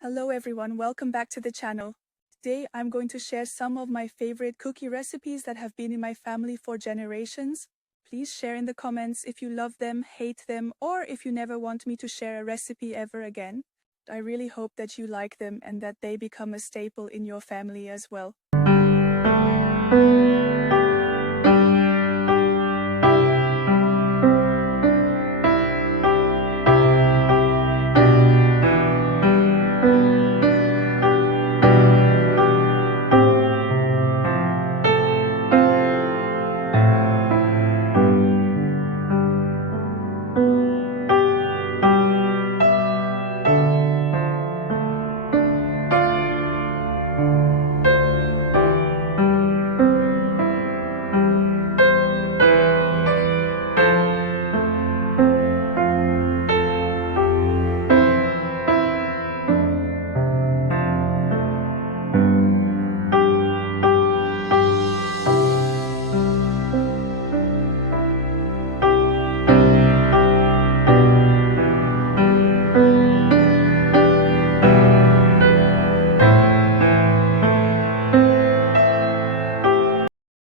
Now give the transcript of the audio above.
Hello everyone, welcome back to the channel. Today I'm going to share some of my favorite cookie recipes that have been in my family for generations. Please share in the comments if you love them, hate them, or if you never want me to share a recipe ever again. I really hope that you like them and that they become a staple in your family as well.